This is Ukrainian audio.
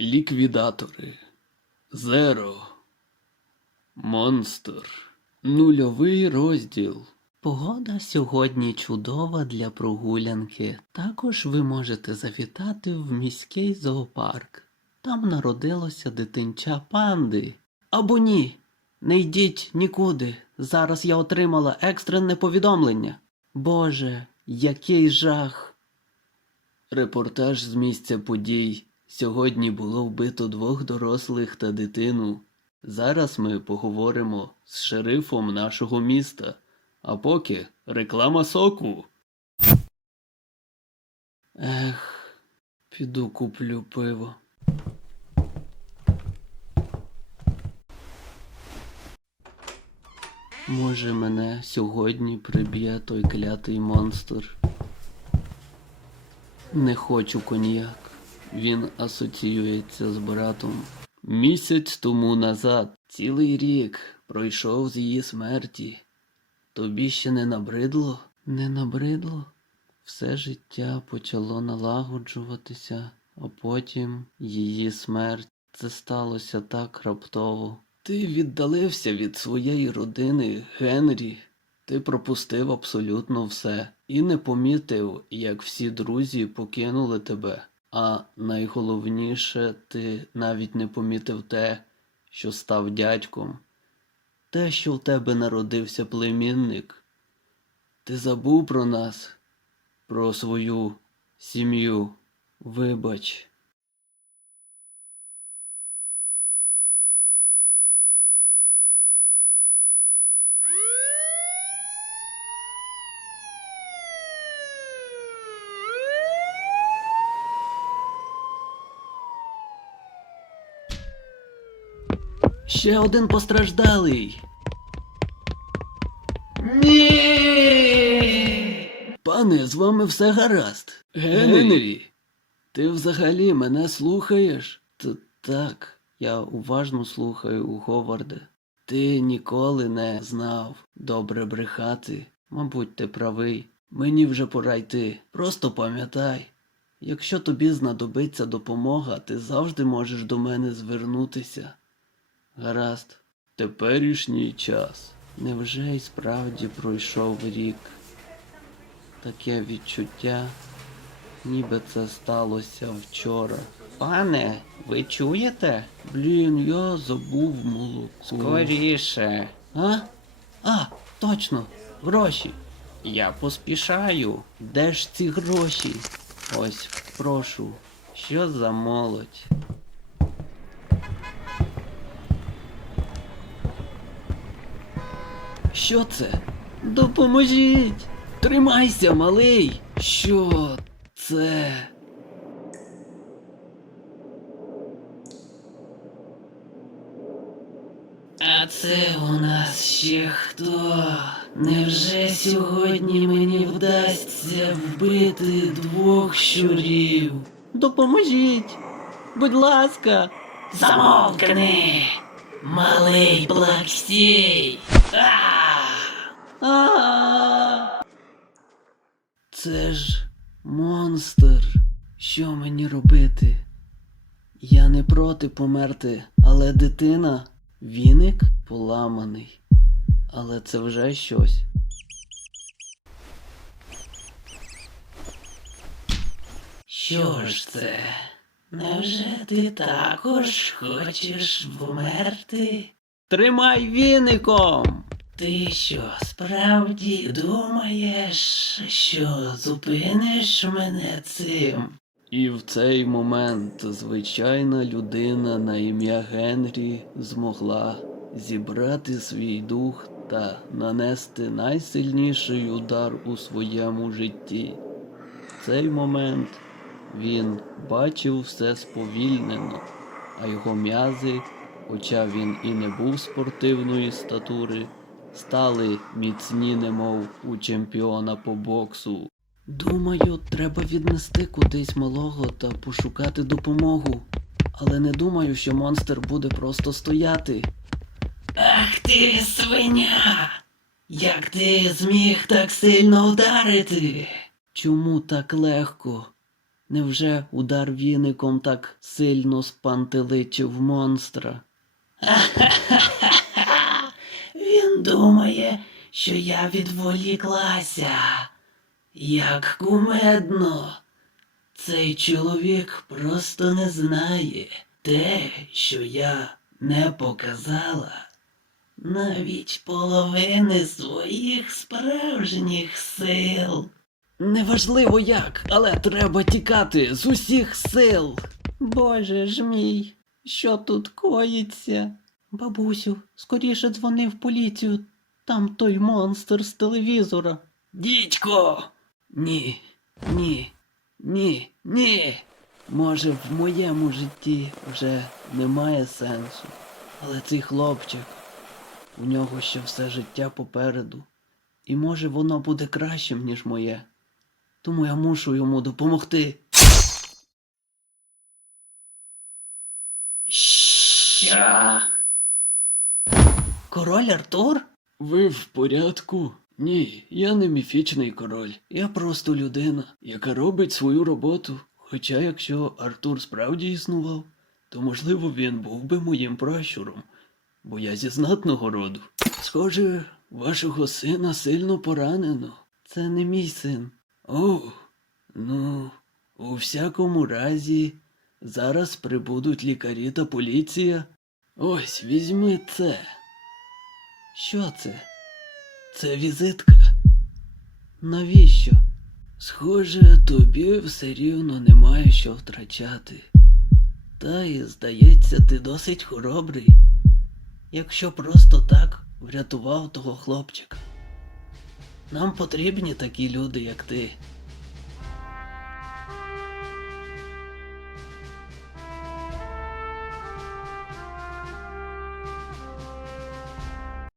Ліквідатори. Зеро. Монстр. Нульовий розділ. Погода сьогодні чудова для прогулянки. Також ви можете завітати в міський зоопарк. Там народилося дитинча панди. Або ні, не йдіть нікуди. Зараз я отримала екстрене повідомлення. Боже, який жах! Репортаж з місця подій. Сьогодні було вбито двох дорослих та дитину. Зараз ми поговоримо з шерифом нашого міста. А поки реклама соку. Ех, піду куплю пиво. Може, мене сьогодні приб'є той клятий монстр. Не хочу коньяк. Він асоціюється з братом. Місяць тому назад, цілий рік, пройшов з її смерті. Тобі ще не набридло? Не набридло. Все життя почало налагоджуватися, а потім її смерть. Це сталося так раптово. Ти віддалився від своєї родини, Генрі. Ти пропустив абсолютно все і не помітив, як всі друзі покинули тебе. А найголовніше, ти навіть не помітив те, що став дядьком. Те, що в тебе народився племінник. Ти забув про нас, про свою сім'ю. Вибач. Ще один постраждалий. Ні. Пане, з вами все гаразд. Генрі, ти взагалі мене слухаєш? Т так, я уважно слухаю у Говарде. Ти ніколи не знав добре брехати. Мабуть, ти правий. Мені вже пора йти. Просто пам'ятай. Якщо тобі знадобиться допомога, ти завжди можеш до мене звернутися. Гаразд, теперішній час. Невже й справді пройшов рік? Таке відчуття, ніби це сталося вчора. Пане, ви чуєте? Блін, я забув молоко. Скоріше. А? А, точно, гроші. Я поспішаю. Де ж ці гроші? Ось, прошу. Що за молодь? Що це? Допоможіть! Тримайся, малий! Що це? А це у нас ще хто? Невже сьогодні мені вдасться вбити двох щурів? Допоможіть! Будь ласка! Замовкни! Малий Блакстій! Це ж монстр. Що мені робити? Я не проти померти, але дитина, віник поламаний. Але це вже щось. Що ж це? Невже ти також хочеш вмерти? Тримай віником! Ти що, справді думаєш, що зупиниш мене цим? І в цей момент звичайна людина на ім'я Генрі змогла зібрати свій дух та нанести найсильніший удар у своєму житті. В цей момент він бачив все сповільнено, а його м'язи, хоча він і не був спортивної статури, стали міцні, немов у чемпіона по боксу. Думаю, треба віднести кудись малого та пошукати допомогу. Але не думаю, що монстр буде просто стояти. Ах ти, свиня! Як ти зміг так сильно вдарити? Чому так легко? Невже удар віником так сильно спантеличив монстра? Він думає, що я відволіклася. Як кумедно. Цей чоловік просто не знає те, що я не показала. Навіть половини своїх справжніх сил. Неважливо як, але треба тікати з усіх сил. Боже ж мій, що тут коїться? Бабусю, скоріше дзвони в поліцію. Там той монстр з телевізора. Дідько! Ні, ні, ні, ні. Може, в моєму житті вже немає сенсу. Але цей хлопчик, у нього ще все життя попереду. І може воно буде кращим, ніж моє. Тому я мушу йому допомогти. Що? Король Артур? Ви в порядку? Ні, я не міфічний король. Я просто людина, яка робить свою роботу. Хоча якщо Артур справді існував, то можливо він був би моїм пращуром, бо я зі знатного роду. Схоже, вашого сина сильно поранено. Це не мій син. О, ну, у всякому разі, зараз прибудуть лікарі та поліція. Ось, візьми це. Що це? Це візитка. Навіщо? Схоже, тобі все рівно немає що втрачати. Та й здається, ти досить хоробрий. Якщо просто так врятував того хлопчика. Нам потрібні такі люди, як ти.